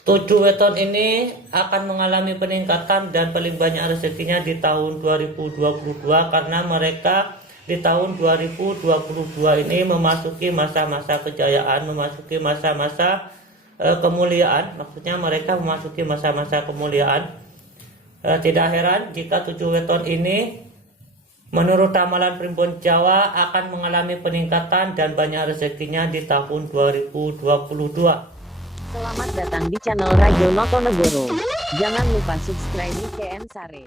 Tujuh weton ini akan mengalami peningkatan dan paling banyak rezekinya di tahun 2022 karena mereka di tahun 2022 ini memasuki masa-masa kejayaan, memasuki masa-masa kemuliaan. Maksudnya mereka memasuki masa-masa kemuliaan. Tidak heran jika tujuh weton ini menurut ramalan Primbon Jawa akan mengalami peningkatan dan banyak rezekinya di tahun 2022. Selamat datang di channel Rajo Notonegoro. Jangan lupa subscribe di KM Sare.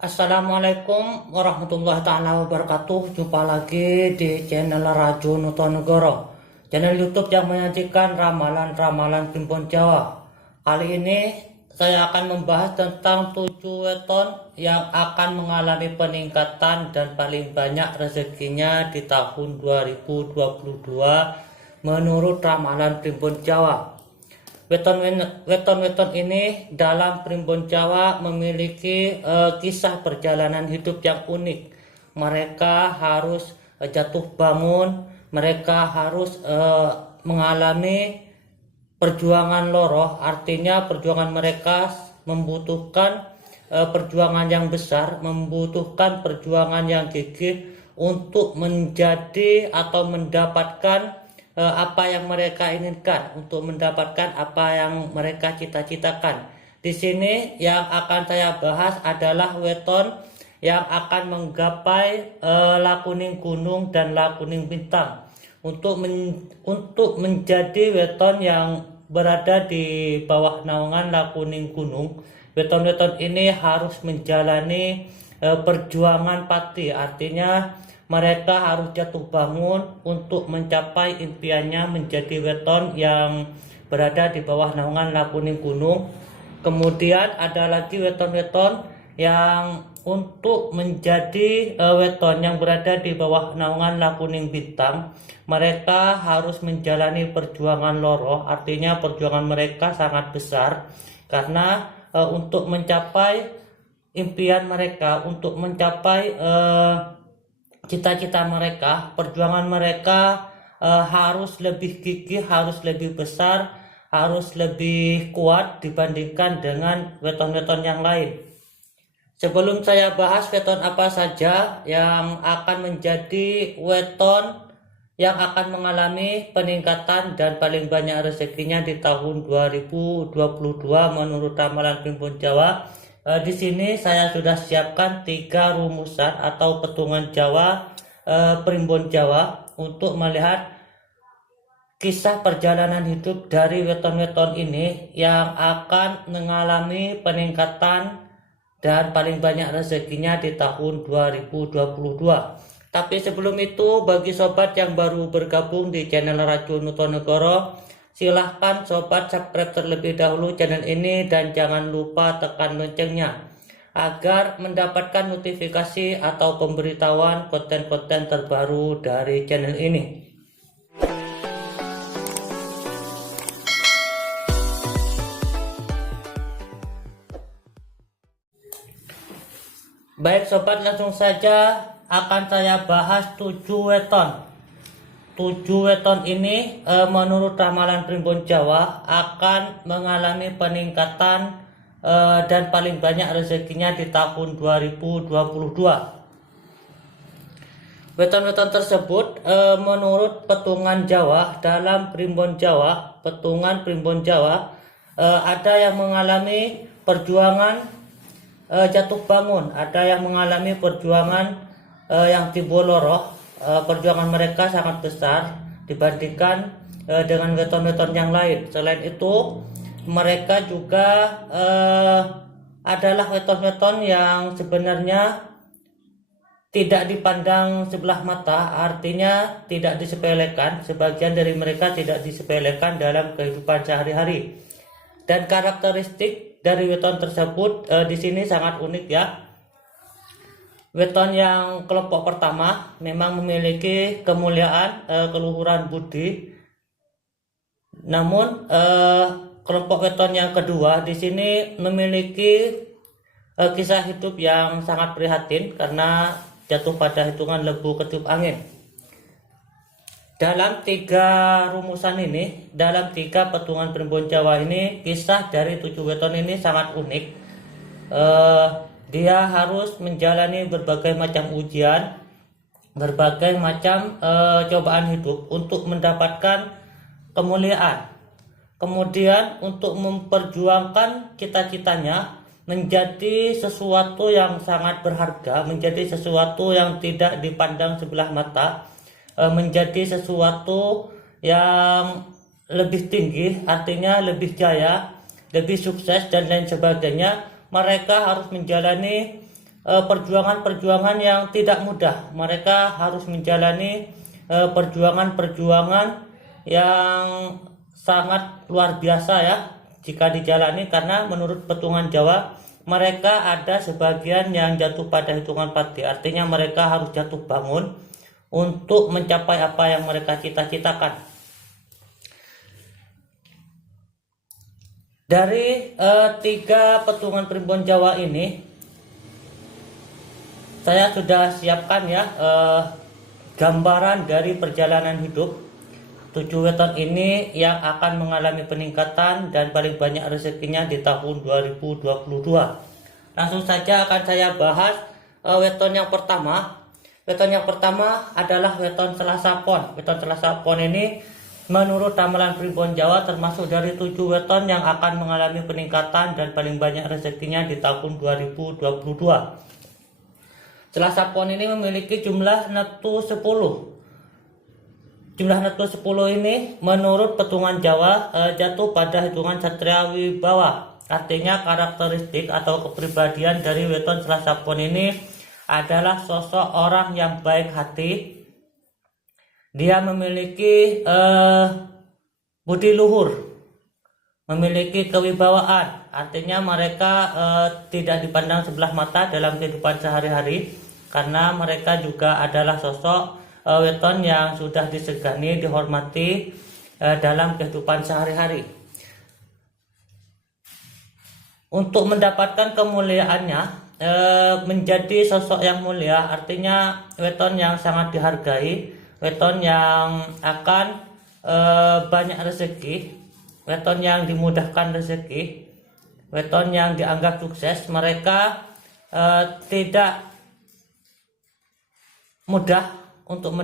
Assalamualaikum warahmatullahi taala wabarakatuh. Jumpa lagi di channel Rajo Notonegoro, channel YouTube yang menyajikan ramalan-ramalan Primbon Jawa. Kali ini saya akan membahas tentang 7 weton yang akan mengalami peningkatan dan paling banyak rezekinya di tahun 2022 menurut ramalan Primbon Jawa. Weton-weton ini dalam Primbon Jawa memiliki kisah perjalanan hidup yang unik. Mereka harus jatuh bangun, mereka harus mengalami perjuangan loroh, artinya perjuangan mereka membutuhkan perjuangan yang besar, membutuhkan perjuangan yang gigih untuk menjadi atau mendapatkan apa yang mereka inginkan, untuk mendapatkan apa yang mereka cita-citakan. Di sini yang akan saya bahas adalah weton yang akan menggapai lakuning gunung dan lakuning bintang. Untuk menjadi weton yang berada di bawah naungan lakuning gunung, weton-weton ini harus menjalani perjuangan pati, artinya mereka harus jatuh bangun untuk mencapai impiannya menjadi weton yang berada di bawah naungan lakuning gunung. Kemudian ada lagi weton-weton yang untuk menjadi weton yang berada di bawah naungan lakuning bintang, mereka harus menjalani perjuangan loroh, artinya perjuangan mereka sangat besar karena untuk mencapai impian mereka, untuk mencapai cita-cita mereka, perjuangan mereka harus lebih gigih, harus lebih besar, harus lebih kuat dibandingkan dengan weton-weton yang lain. Sebelum saya bahas weton apa saja yang akan menjadi weton yang akan mengalami peningkatan dan paling banyak rezekinya di tahun 2022 menurut ramalan Primbon Jawa, di sini saya sudah siapkan 3 rumusan atau petungan Jawa, Primbon Jawa, untuk melihat kisah perjalanan hidup dari weton-weton ini yang akan mengalami peningkatan dan paling banyak rezekinya di tahun 2022. Tapi sebelum itu, bagi sobat yang baru bergabung di channel Rajo Notonegoro, silahkan sobat subscribe terlebih dahulu channel ini dan jangan lupa tekan loncengnya agar mendapatkan notifikasi atau pemberitahuan konten-konten terbaru dari channel ini. Baik sobat, langsung saja akan saya bahas 7 weton. 7 weton ini menurut ramalan Primbon Jawa akan mengalami peningkatan dan paling banyak rezekinya di tahun 2022. Weton-weton tersebut menurut petungan Jawa dalam Primbon Jawa, petungan Primbon Jawa, ada yang mengalami perjuangan jatuh bangun, ada yang mengalami perjuangan yang tiboloroh. Perjuangan mereka sangat besar dibandingkan dengan weton-weton yang lain. Selain itu, mereka juga adalah weton-weton yang sebenarnya tidak dipandang sebelah mata, artinya tidak disepelekan. Sebagian dari mereka tidak disepelekan dalam kehidupan sehari-hari. Dan karakteristik dari weton tersebut di sini sangat unik ya. Weton yang kelompok pertama memang memiliki kemuliaan, keluhuran budi. Namun kelompok weton yang kedua di sini memiliki kisah hidup yang sangat prihatin karena jatuh pada hitungan lembu ketiup angin. Dalam tiga rumusan ini, dalam tiga petungan Primbon Jawa ini, kisah dari 7 weton ini sangat unik. Dia harus menjalani berbagai macam ujian, berbagai macam cobaan hidup untuk mendapatkan kemuliaan. Kemudian untuk memperjuangkan cita-citanya menjadi sesuatu yang sangat berharga, menjadi sesuatu yang tidak dipandang sebelah mata, menjadi sesuatu yang lebih tinggi, artinya lebih jaya, lebih sukses dan lain sebagainya. Mereka harus menjalani perjuangan-perjuangan yang tidak mudah. Mereka harus menjalani perjuangan-perjuangan yang sangat luar biasa ya jika dijalani, karena menurut petungan Jawa mereka ada sebagian yang jatuh pada hitungan pati, artinya mereka harus jatuh bangun untuk mencapai apa yang mereka cita-citakan. Dari tiga petungan Primbon Jawa ini, saya sudah siapkan ya gambaran dari perjalanan hidup 7 weton ini yang akan mengalami peningkatan dan paling banyak rezekinya di tahun 2022. Langsung saja akan saya bahas weton yang pertama. Weton yang pertama adalah weton Selasa Pon. Weton Selasa Pon ini menurut ramalan Primbon Jawa termasuk dari 7 weton yang akan mengalami peningkatan dan paling banyak rezekinya di tahun 2022. Selasa Pon ini memiliki jumlah neptu 10. Jumlah neptu 10 ini menurut petungan Jawa jatuh pada hitungan Satria Wibawa. Artinya karakteristik atau kepribadian dari weton Selasa Pon ini adalah sosok orang yang baik hati. Dia memiliki budi luhur, memiliki kewibawaan, artinya mereka tidak dipandang sebelah mata dalam kehidupan sehari-hari, karena mereka juga adalah sosok weton yang sudah disegani, dihormati dalam kehidupan sehari-hari. Untuk mendapatkan kemuliaannya, menjadi sosok yang mulia, artinya weton yang sangat dihargai, weton yang akan banyak rezeki, weton yang dimudahkan rezeki, weton yang dianggap sukses. Mereka tidak mudah untuk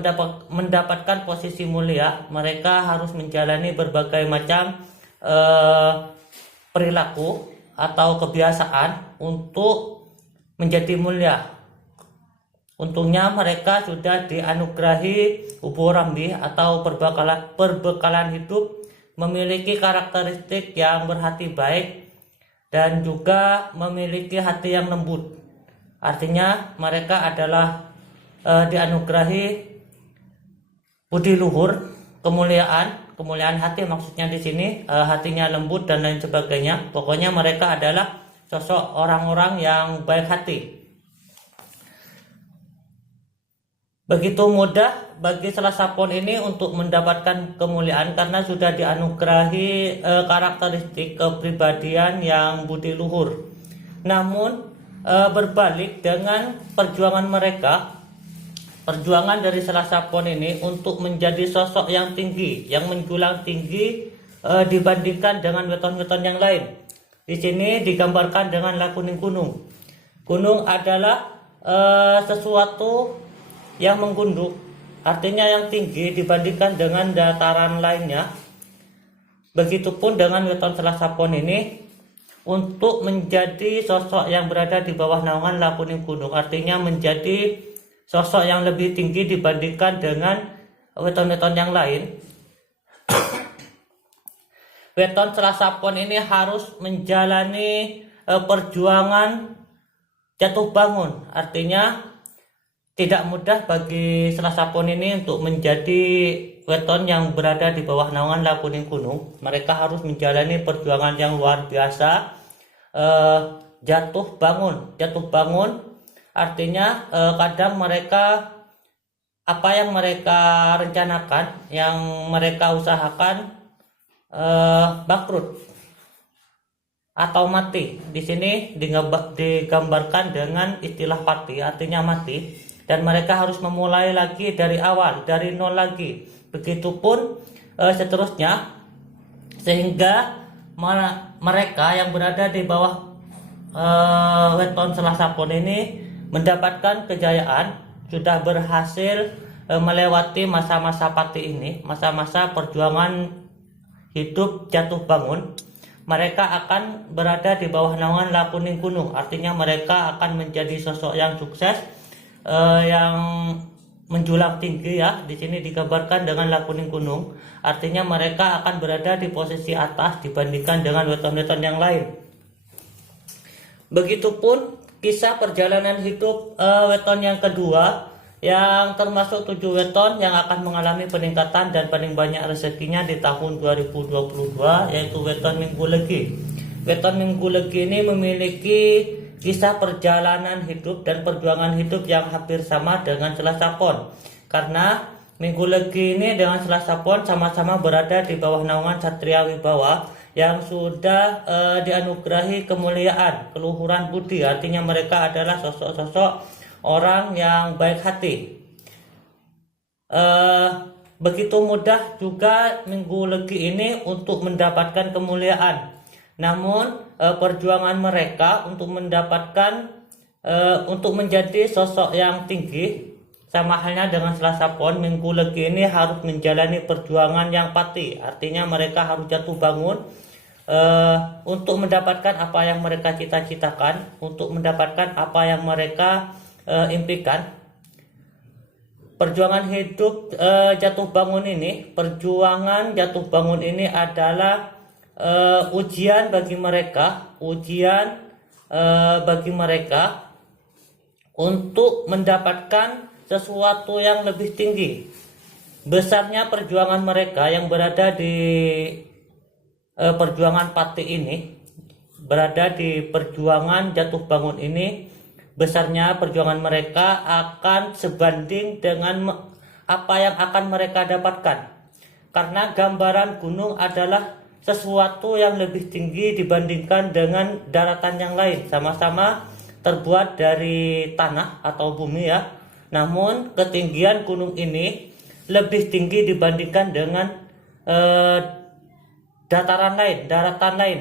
mendapatkan posisi mulia. Mereka harus menjalani berbagai macam perilaku atau kebiasaan untuk menjadi mulia. Untungnya mereka sudah dianugerahi uburambi atau perbekalan hidup, memiliki karakteristik yang berhati baik dan juga memiliki hati yang lembut. Artinya mereka adalah dianugerahi budi luhur, kemuliaan hati maksudnya di sini, hatinya lembut dan lain sebagainya. Pokoknya mereka adalah sosok orang-orang yang baik hati. Begitu mudah bagi Selasa Pon ini untuk mendapatkan kemuliaan karena sudah dianugerahi karakteristik kepribadian yang budi luhur. Namun berbalik dengan perjuangan mereka, perjuangan dari Selasa Pon ini untuk menjadi sosok yang tinggi, yang menjulang tinggi dibandingkan dengan weton-weton yang lain. Di sini digambarkan dengan lakuning gunung. Gunung adalah sesuatu yang menggunduk, artinya yang tinggi dibandingkan dengan dataran lainnya. Begitupun dengan weton Selasa Pon ini, untuk menjadi sosok yang berada di bawah naungan lakuning gunung, artinya menjadi sosok yang lebih tinggi dibandingkan dengan weton-weton yang lain. Weton Selasa Pon ini harus menjalani perjuangan jatuh bangun, artinya tidak mudah bagi Selasa Pon ini untuk menjadi weton yang berada di bawah naungan lakuning gunung. Mereka harus menjalani perjuangan yang luar biasa, jatuh bangun, artinya kadang mereka apa yang mereka rencanakan, yang mereka usahakan bangkrut atau mati. Di sini digambarkan dengan istilah pati, artinya mati, dan mereka harus memulai lagi dari awal, dari nol lagi, Begitupun seterusnya, sehingga mereka yang berada di bawah weton Selasa Pon ini mendapatkan kejayaan, sudah berhasil melewati masa-masa pati ini, masa-masa perjuangan hidup jatuh bangun. Mereka akan berada di bawah naungan Lakuning Gunung, artinya mereka akan menjadi sosok yang sukses, yang menjulang tinggi ya. Di sini digambarkan dengan Lakuning Gunung, artinya mereka akan berada di posisi atas dibandingkan dengan weton-weton yang lain. Begitupun kisah perjalanan hidup weton yang kedua, yang termasuk 7 weton yang akan mengalami peningkatan dan paling banyak rezekinya di tahun 2022, yaitu weton Minggu Legi. Weton Minggu Legi ini memiliki kisah perjalanan hidup dan perjuangan hidup yang hampir sama dengan Selasa Pon, karena Minggu Legi ini dengan Selasa Pon sama-sama berada di bawah naungan Satria Wibawa yang sudah dianugerahi kemuliaan, keluhuran budi, artinya mereka adalah sosok-sosok orang yang baik hati. Begitu mudah juga Minggu Legi ini untuk mendapatkan kemuliaan. Namun perjuangan mereka untuk mendapatkan untuk menjadi sosok yang tinggi, sama halnya dengan Selasa Pon, Minggu Legi ini harus menjalani perjuangan yang pati. Artinya mereka harus jatuh bangun untuk mendapatkan apa yang mereka cita-citakan, untuk mendapatkan apa yang mereka impikan. Perjuangan hidup jatuh bangun ini, perjuangan jatuh bangun ini adalah ujian bagi mereka, bagi mereka untuk mendapatkan sesuatu yang lebih tinggi. Besarnya perjuangan mereka yang berada di perjuangan pati ini, berada di perjuangan jatuh bangun ini, besarnya perjuangan mereka akan sebanding dengan apa yang akan mereka dapatkan. Karena gambaran gunung adalah sesuatu yang lebih tinggi dibandingkan dengan daratan yang lain. Sama-sama terbuat dari tanah atau bumi ya. Namun ketinggian gunung ini lebih tinggi dibandingkan dengan dataran lain, daratan lain.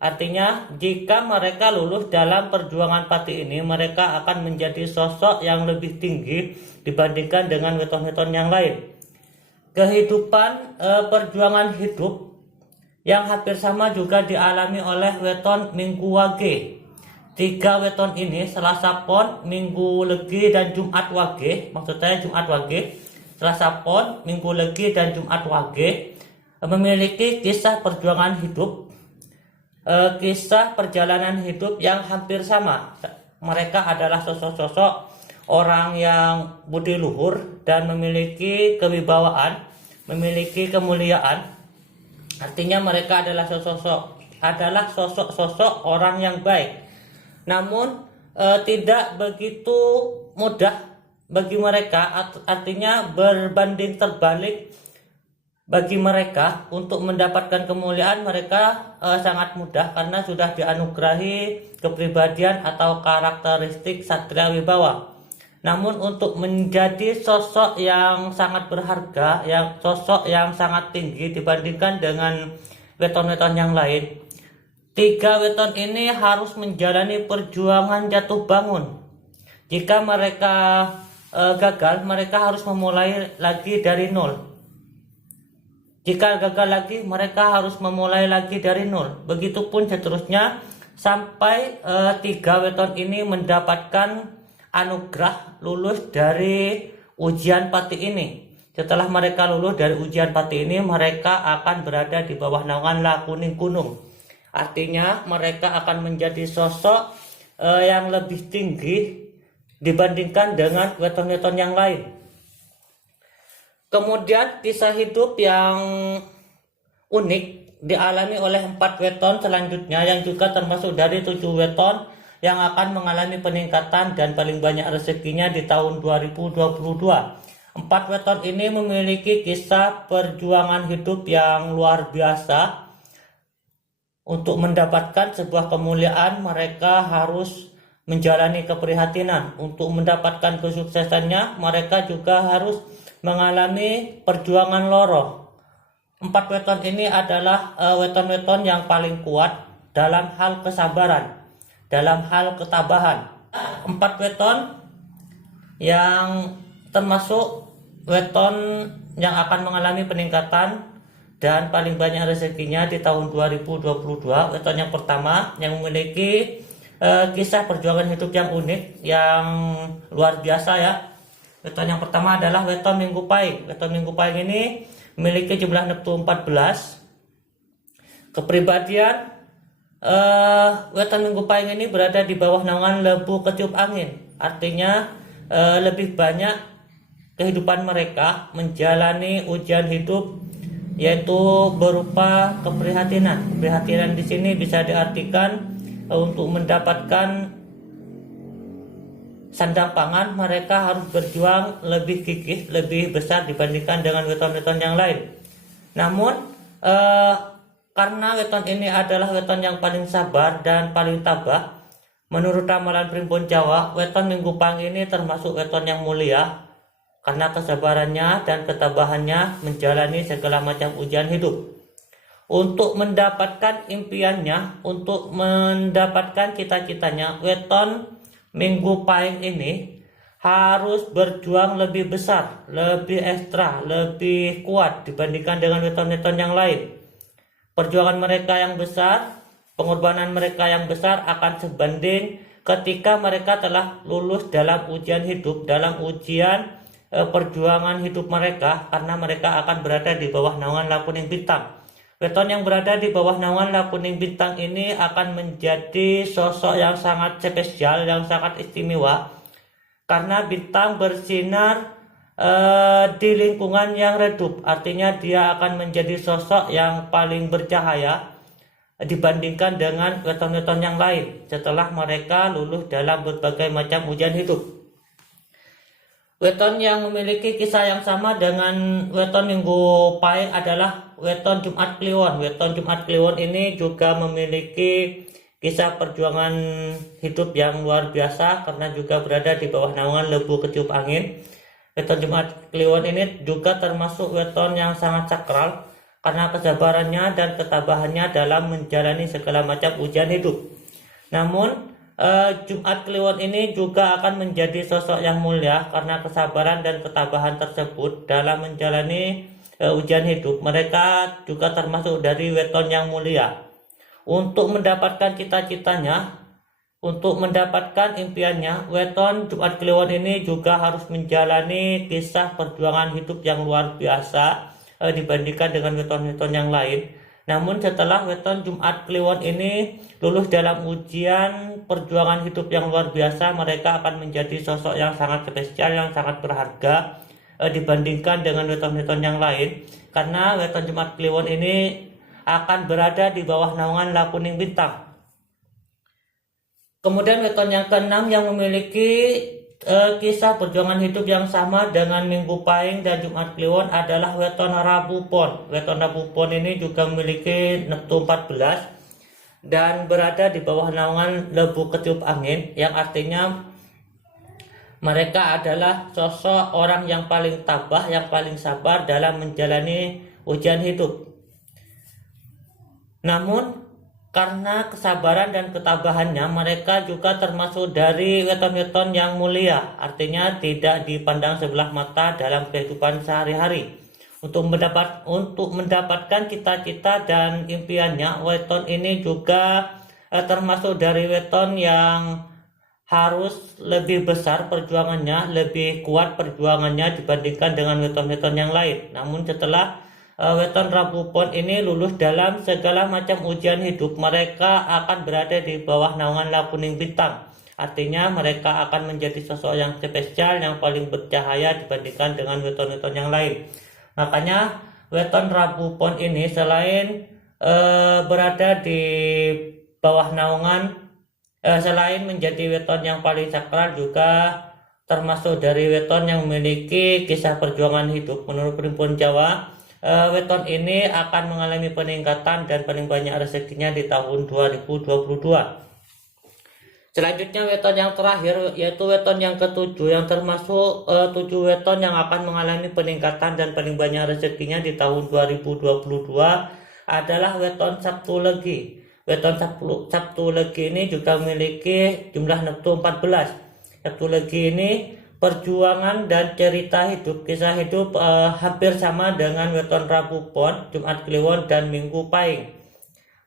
Artinya jika mereka lulus dalam perjuangan pati ini, mereka akan menjadi sosok yang lebih tinggi dibandingkan dengan weton-weton yang lain. Kehidupan perjuangan hidup yang hampir sama juga dialami oleh weton Minggu Wage. 3 weton ini, Selasa Pon, Minggu Legi, dan Jumat Wage, maksud saya Jumat Wage, Selasa Pon, Minggu Legi, dan Jumat Wage, memiliki kisah perjuangan hidup, kisah perjalanan hidup yang hampir sama. Mereka adalah sosok-sosok orang yang budi luhur dan memiliki kewibawaan, memiliki kemuliaan. Artinya mereka adalah sosok-sosok orang yang baik. Namun tidak begitu mudah bagi mereka, artinya berbanding terbalik. Bagi mereka untuk mendapatkan kemuliaan, mereka sangat mudah karena sudah dianugerahi kepribadian atau karakteristik Satria Wibawa. Namun untuk menjadi sosok yang sangat berharga, sosok yang sangat tinggi dibandingkan dengan weton-weton yang lain, 3 weton ini harus menjalani perjuangan jatuh bangun. Jika mereka gagal, mereka harus memulai lagi dari nol. Jika gagal lagi, mereka harus memulai lagi dari nol. Begitupun seterusnya sampai 3 weton ini mendapatkan anugerah lulus dari ujian pati ini. Setelah mereka lulus dari ujian pati ini, mereka akan berada di bawah naungan Lakuning Gunung. Artinya mereka akan menjadi sosok yang lebih tinggi dibandingkan dengan weton-weton yang lain. Kemudian kisah hidup yang unik dialami oleh 4 weton selanjutnya yang juga termasuk dari 7 weton yang akan mengalami peningkatan dan paling banyak rezekinya di tahun 2022. 4 weton ini memiliki kisah perjuangan hidup yang luar biasa. Untuk mendapatkan sebuah kemuliaan, mereka harus menjalani keprihatinan. Untuk mendapatkan kesuksesannya, mereka juga harus mengalami perjuangan loro. 4 weton ini adalah weton-weton yang paling kuat dalam hal kesabaran, dalam hal ketabahan. 4 weton yang termasuk weton yang akan mengalami peningkatan dan paling banyak rezekinya di tahun 2022. Weton yang pertama yang memiliki kisah perjuangan hidup yang unik, yang luar biasa ya. Weton yang pertama adalah weton Minggu Pahing. Weton Minggu Pahing ini memiliki jumlah neptu 14. Kepribadian weton Minggu Pahing ini berada di bawah naungan lembu ketiup angin. Artinya lebih banyak kehidupan mereka menjalani ujian hidup, yaitu berupa keprihatinan. Keprihatinan di sini bisa diartikan untuk mendapatkan sandang pangan, mereka harus berjuang lebih gigih, lebih besar dibandingkan dengan weton-weton yang lain. Namun karena weton ini adalah weton yang paling sabar dan paling tabah, menurut ramalan Primbon Jawa, weton Minggu Pahing ini termasuk weton yang mulia karena kesabarannya dan ketabahannya menjalani segala macam ujian hidup. Untuk mendapatkan impiannya, untuk mendapatkan cita-citanya, weton Minggu Pahing ini harus berjuang lebih besar, lebih ekstra, lebih kuat dibandingkan dengan weton-weton yang lain. Perjuangan mereka yang besar, pengorbanan mereka yang besar akan sebanding ketika mereka telah lulus dalam ujian hidup, dalam ujian perjuangan hidup mereka, karena mereka akan berada di bawah naungan Lakuning Bintang. Weton yang berada di bawah naungan Lakuning Bintang ini akan menjadi sosok yang sangat spesial, yang sangat istimewa, karena bintang bersinar di lingkungan yang redup. Artinya dia akan menjadi sosok yang paling bercahaya dibandingkan dengan weton-weton yang lain setelah mereka lulus dalam berbagai macam ujian hidup. Weton yang memiliki kisah yang sama dengan weton Minggu Pahing adalah weton Jumat Kliwon. Weton Jumat Kliwon ini juga memiliki kisah perjuangan hidup yang luar biasa karena juga berada di bawah naungan lembu ketiup angin. Weton Jumat Kliwon ini juga termasuk weton yang sangat sakral karena kesabarannya dan ketabahannya dalam menjalani segala macam ujian hidup. Namun Jumat Kliwon ini juga akan menjadi sosok yang mulia karena kesabaran dan ketabahan tersebut dalam menjalani ujian hidup. Mereka juga termasuk dari weton yang mulia. Untuk mendapatkan cita-citanya, untuk mendapatkan impiannya, weton Jumat Kliwon ini juga harus menjalani kisah perjuangan hidup yang luar biasa dibandingkan dengan weton-weton yang lain. Namun setelah weton Jumat Kliwon ini lulus dalam ujian perjuangan hidup yang luar biasa, mereka akan menjadi sosok yang sangat spesial, yang sangat berharga dibandingkan dengan weton-weton yang lain, karena weton Jumat Kliwon ini akan berada di bawah naungan Lakuning Bintang. Kemudian weton yang keenam yang memiliki kisah perjuangan hidup yang sama dengan Minggu Pahing dan Jumat Kliwon adalah weton Rabu Pon. Weton Rabu Pon ini juga memiliki neptu 14 dan berada di bawah naungan lembu ketiup angin, yang artinya mereka adalah sosok orang yang paling tabah, yang paling sabar dalam menjalani ujian hidup. Namun karena kesabaran dan ketabahannya, mereka juga termasuk dari weton-weton yang mulia, artinya tidak dipandang sebelah mata dalam kehidupan sehari-hari. Untuk mendapatkan cita-cita dan impiannya, weton ini juga termasuk dari weton yang harus lebih besar perjuangannya, lebih kuat perjuangannya dibandingkan dengan weton-weton yang lain. Namun setelah weton Rabu Pon ini lulus dalam segala macam ujian hidup, mereka akan berada di bawah naungan Lakuning Bintang. Artinya mereka akan menjadi sosok yang spesial, yang paling bercahaya dibandingkan dengan weton-weton yang lain. Makanya weton Rabu Pon ini selain berada di bawah naungan, selain menjadi weton yang paling sakral, juga termasuk dari weton yang memiliki kisah perjuangan hidup. Menurut Primbon Jawa, weton ini akan mengalami peningkatan dan paling banyak rezekinya di tahun 2022. Selanjutnya weton yang terakhir yaitu weton yang ketujuh yang termasuk 7 weton yang akan mengalami peningkatan dan paling banyak rezekinya di tahun 2022 adalah weton Sabtu Legi. Weton Sabtu Legi ini juga memiliki jumlah neptu 14. Sabtu Legi ini perjuangan dan cerita hidup, kisah hidup hampir sama dengan weton Rabu Pon, Jumat Kliwon, dan Minggu Pahing.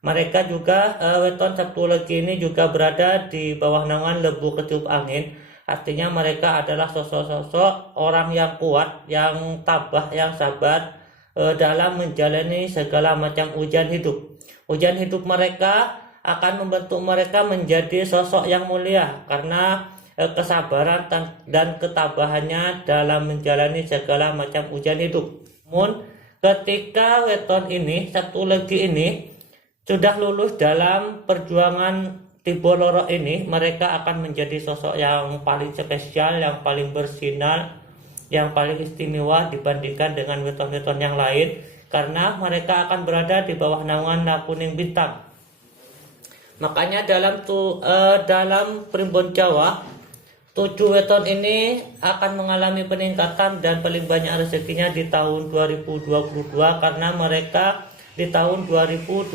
Mereka juga weton Sabtu Legi ini juga berada di bawah naungan Lembu Ketiup Angin. Artinya mereka adalah sosok-sosok orang yang kuat, yang tabah, yang sabar dalam menjalani segala macam ujian hidup. Ujian hidup mereka akan membentuk mereka menjadi sosok yang mulia karena kesabaran dan ketabahannya dalam menjalani segala macam ujian hidup. Namun ketika weton ini, Sabtu Legi ini sudah lulus dalam perjuangan Tiboloro ini, mereka akan menjadi sosok yang paling spesial, yang paling bersinar, yang paling istimewa dibandingkan dengan weton-weton yang lain, karena mereka akan berada di bawah naungan Nakuning Bintang. Makanya dalam Primbon Jawa, 7 weton ini akan mengalami peningkatan dan paling banyak rezekinya di tahun 2022 karena mereka di tahun 2022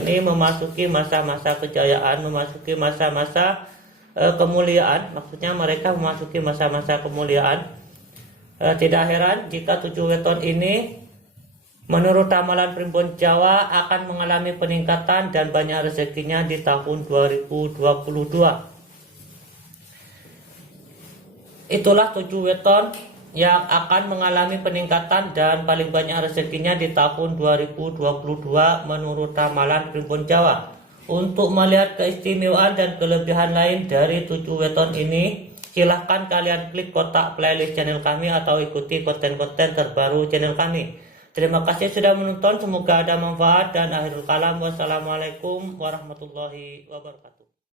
ini memasuki masa-masa kejayaan, memasuki masa-masa kemuliaan. Maksudnya mereka memasuki masa-masa kemuliaan. Tidak heran jika 7 weton ini menurut ramalan Primbon Jawa akan mengalami peningkatan dan banyak rezekinya di tahun 2022. Itulah 7 weton yang akan mengalami peningkatan dan paling banyak rezekinya di tahun 2022 menurut ramalan Primbon Jawa. Untuk melihat keistimewaan dan kelebihan lain dari 7 weton ini, silahkan kalian klik kotak playlist channel kami atau ikuti konten-konten terbaru channel kami. Terima kasih sudah menonton, semoga ada manfaat dan akhirul kalam. Wassalamualaikum warahmatullahi wabarakatuh.